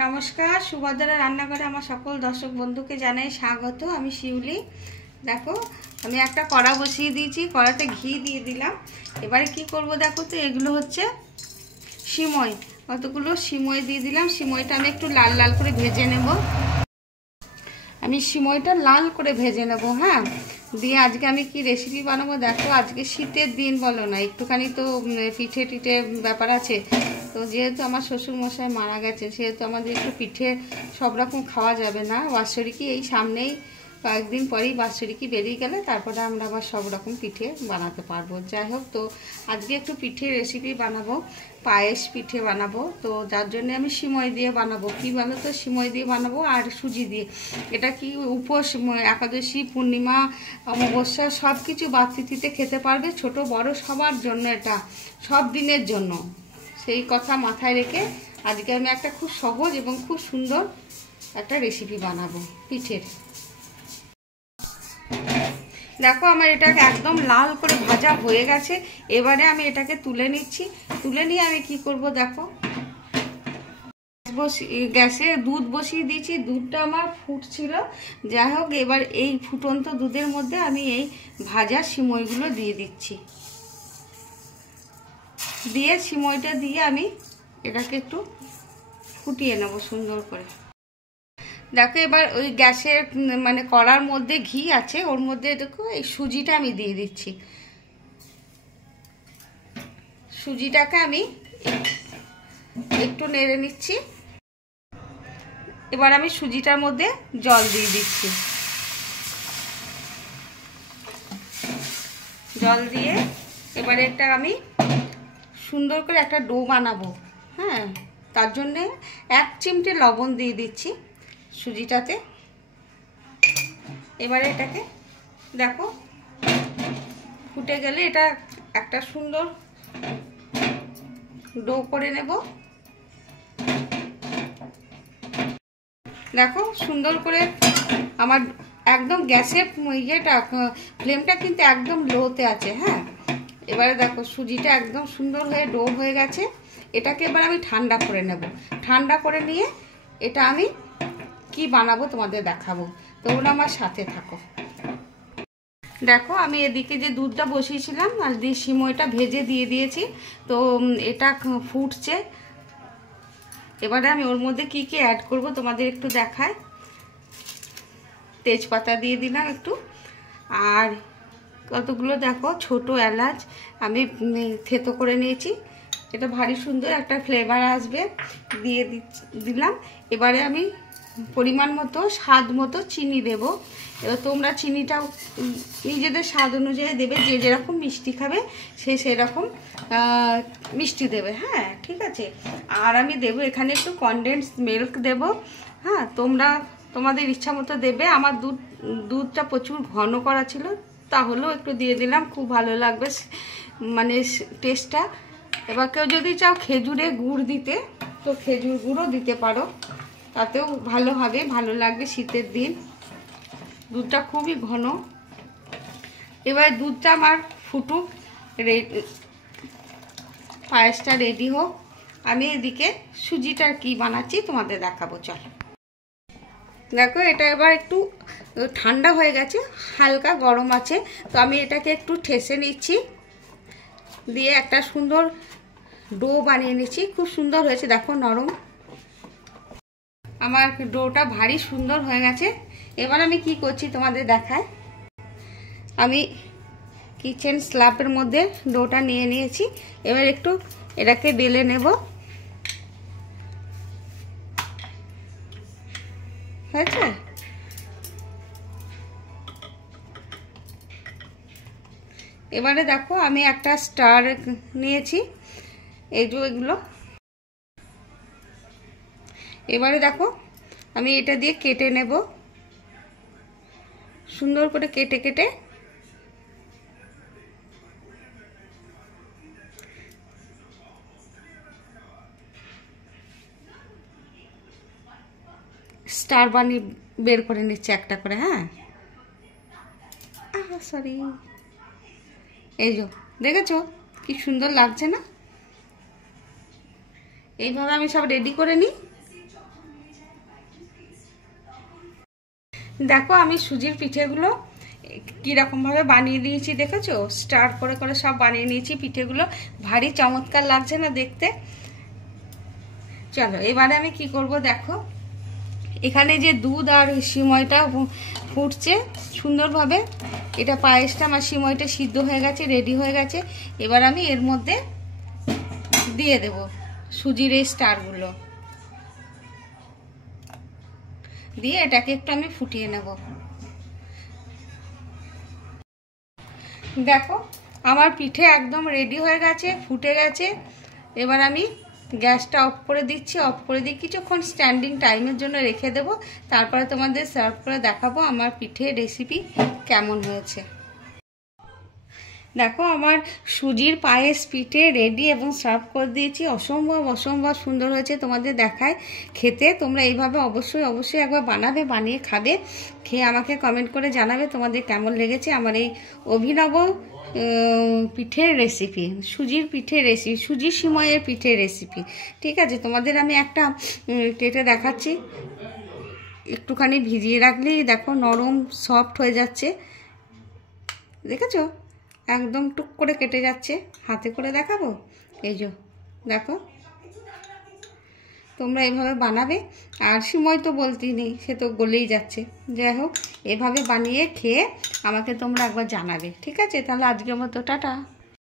নমস্কার, সুভদ্রা রান্নাঘরে আমার সকল দর্শক বন্ধুকে জানাই স্বাগত। আমি শিউলি। দেখো, আমি একটা কড়া বসিয়ে দিয়েছি, কড়াতে ঘি দিয়ে দিলাম। এবারে কি করব দেখো তো, এগুলো হচ্ছে সিমই, কতগুলো সিমই দিয়ে দিলাম। সিমইটা আমি একটু লাল লাল করে ভেজে নেব। আমি সিমইটা লাল করে ভেজে নেব। হ্যাঁ, দিয়ে আজকে আমি কি রেসিপি বানাবো দেখো। আজকে শীতের দিন বলো না, একটুখানি তো পিঠে টিঠে ব্যাপার আছে। তো যেহেতু আমার শ্বশুরমশাই মারা গেছে, সেহেতু আমাদের একটু পিঠে সব রকম খাওয়া যাবে না। বাৎসরিকী এই সামনেই, কয়েকদিন পরেই বাৎসরিকী বেরিয়ে গেলে তারপরে আমরা আবার সব রকম পিঠে বানাতে পারবো। যাই হোক, তো আজকে একটু পিঠে রেসিপি বানাবো, পায়েস পিঠে বানাবো। তো যার জন্য আমি সিমই দিয়ে বানাবো। কি বলো তো, সিমই দিয়ে বানাবো আর সুজি দিয়ে। এটা কি উপোস, একাদশী, পূর্ণিমা, অমাবস্যা সব কিছু বাতিথিতে খেতে পারবে, ছোট বড় সবার জন্য, এটা সব দিনের জন্য। সেই কথা মাথায় রেখে আজকে আমি একটা খুব সহজ এবং খুব সুন্দর একটা রেসিপি বানাবো পিঠের। দেখো, আমার এটাকে একদম লাল করে ভাজা হয়ে গেছে। এবারে আমি এটাকে তুলে নিচ্ছি। তুলে নিয়ে আমি কি করব দেখো, গ্যাসে দুধ বসিয়ে দিয়েছি। দুধটা আমার ফুটছিল। যাই হোক, এবার এই ফুটন্ত দুধের মধ্যে আমি এই ভাজা সিমইগুলো দিয়ে দিচ্ছি। দিয়ে সিমইটা দিয়ে আমি এটাকে একটু ফুটিয়ে নেব সুন্দর করে। দেখো, এবার ওই গ্যাসের কড়ার মধ্যে ঘি আছে, ওর মধ্যে দেখো এই সুজিটা আমি দিয়ে দিচ্ছি। সুজিটাকে আমি একটু নেড়ে নিচ্ছি। এবার আমি সুজিটার মধ্যে জল দিয়ে দিচ্ছি। জল দিয়ে এবারে এটা আমি সুন্দর করে একটা ডো বানাবো। হ্যাঁ, তার জন্যে 1 চিমটে লবণ দিয়ে দিচ্ছি সুজিটাতে। এবারে এটাকে দেখো ফুটে গেলে এটা একটা সুন্দর ডো করে নেব। দেখো, সুন্দর করে আমার একদম গ্যাসের ফ্লেমটা কিন্তু একদম লোতে আছে। হ্যাঁ, এবারে দেখো সুজিটা একদম সুন্দর হয়ে ডো হয়ে গেছে। এটাকে এবার আমি ঠান্ডা করে নেব। ঠান্ডা করে নিয়ে এটা আমি কি বানাবো তোমাদের দেখাবো, তোমরা আমার সাথে থাকো। দেখো, আমি এদিকে যে দুধটা বসিয়েছিলাম আর দিয়ে সিমইটা ভেজে দিয়ে দিয়েছি। তো এটা ফুটছে। এবারে আমি ওর মধ্যে কি কি অ্যাড করব তোমাদের একটু দেখাই। তেজপাতা দিয়ে দিলাম একটু, আর কতগুলো দেখো ছোট এলাচ আমি থেতো করে নিয়েছি। এটা ভারী সুন্দর একটা ফ্লেভার আসবে, দিয়ে দিলাম। এবারে আমি পরিমাণ মতো, স্বাদ মতো চিনি দেব। এবার তোমরা চিনিটাও নিজেদের স্বাদ অনুযায়ী দেবে, যে যেরকম মিষ্টি খাবে সে সেরকম মিষ্টি দেবে। হ্যাঁ, ঠিক আছে। আর আমি দেব এখানে একটু কনডেন্স মিল্ক দেব। হ্যাঁ, তোমরা তোমাদের ইচ্ছা মতো দেবে। আমার দুধটা প্রচুর ঘন করা ছিল, তাহলেও একটু দিয়ে দিলাম, খুব ভালো লাগবে টেস্টটা। এবার কেউ যদি চাও খেজুরে গুড় দিতে, তো খেজুর গুড়ও দিতে পারো, তাতেও ভালো হবে, ভালো লাগবে শীতের দিন। দুধটা খুবই ঘন। এবার দুধটা আমার ফুটুক, পায়েসটা রেডি হোক। আমি এদিকে সুজিটা কি বানাচ্ছি তোমাদের দেখাবো। চলো দেখো, এটা এবার একটু ঠান্ডা হয়ে গেছে, হালকা গরম আছে। তো আমি এটাকে একটু ঠেসে নিচ্ছি, দিয়ে একটা সুন্দর ডো বানিয়ে নিচ্ছি। খুব সুন্দর হয়েছে, দেখো নরম। আমার ডোটা ভারী সুন্দর হয়ে গেছে। এবার আমি কি করছি তোমাদের দেখাই। আমি কিচেন স্ল্যাবের মধ্যে ডোটা নিয়ে নিয়েছি। এবার একটু এটাকে বেলে নেব। হয়েছে? এবারে দেখো, আমি একটা স্টার নিয়েছি, এই যে এগুলো। এবারে দেখো, আমি এটা দিয়ে কেটে নেব, সুন্দর করে কেটে কেটে। স্টার বানিয়ে বের করে নিচ্ছে একটা করে। হ্যাঁ, সরি, এই যে দেখেছো কি সুন্দর লাগছে না? এইভাবে আমি সব রেডি করে নিই। দেখো আমি সুজির পিঠেগুলো কীরকমভাবে বানিয়ে দিয়েছি দেখেছো, স্টার করে করে সব বানিয়ে নিয়েছি পিঠেগুলো। ভারী চমৎকার লাগছে না দেখতে? চলো এবারে আমি কি করব দেখো, এখানে যে দুধ আর সিময়টা ফুটছে সুন্দরভাবে, এটা পায়েসটা আমার সিময়টা সিদ্ধ হয়ে গেছে, রেডি হয়ে গেছে। এবার আমি এর মধ্যে দিয়ে দেব সুজির এই স্টারগুলো দিয়ে এটাকে একটু আমি ফুটিয়ে নেব। দেখো আমার পিঠে একদম রেডি হয়ে গেছে, ফুটে গেছে। এবার আমি গ্যাসটা অফ করে দিচ্ছি, অফ করে দিয়ে কিছুক্ষণ স্ট্যান্ডিং টাইমের জন্য রেখে দেব। তারপরে তোমাদের সার্ভ করে দেখাবো আমার পিঠে রেসিপি কেমন হয়েছে। দেখো আমার সুজির পায়েস পিঠে রেডি এবং সার্ভ করে দিয়েছি। অসম্ভব সুন্দর হয়েছে, তোমাদের দেখায় খেতে। তোমরা এইভাবে অবশ্যই একবার বানাবে, বানিয়ে খাবে, খেয়ে আমাকে কমেন্ট করে জানাবে তোমাদের কেমন লেগেছে আমার এই অভিনব পিঠের রেসিপি, সুজির পিঠের রেসিপি, সুজির সিময়ের পিঠের রেসিপি। ঠিক আছে, তোমাদের আমি একটা কেটে দেখাচ্ছি। একটুখানি ভিজিয়ে রাখলেই দেখো নরম সফট হয়ে যাচ্ছে, দেখেছো? একদম টুক করে কেটে যাচ্ছে। হাতে করে দেখাবো, এই যে দেখো। তোমরা এভাবে বানাবে। আর সিময় তো বলতেই নেই, সে তো গলেই যাচ্ছে। যাই হোক, এভাবে বানিয়ে খেয়ে আমাকে তোমরা একবার জানাবে। ঠিক আছে, তাহলে আজকের মতো টাটা।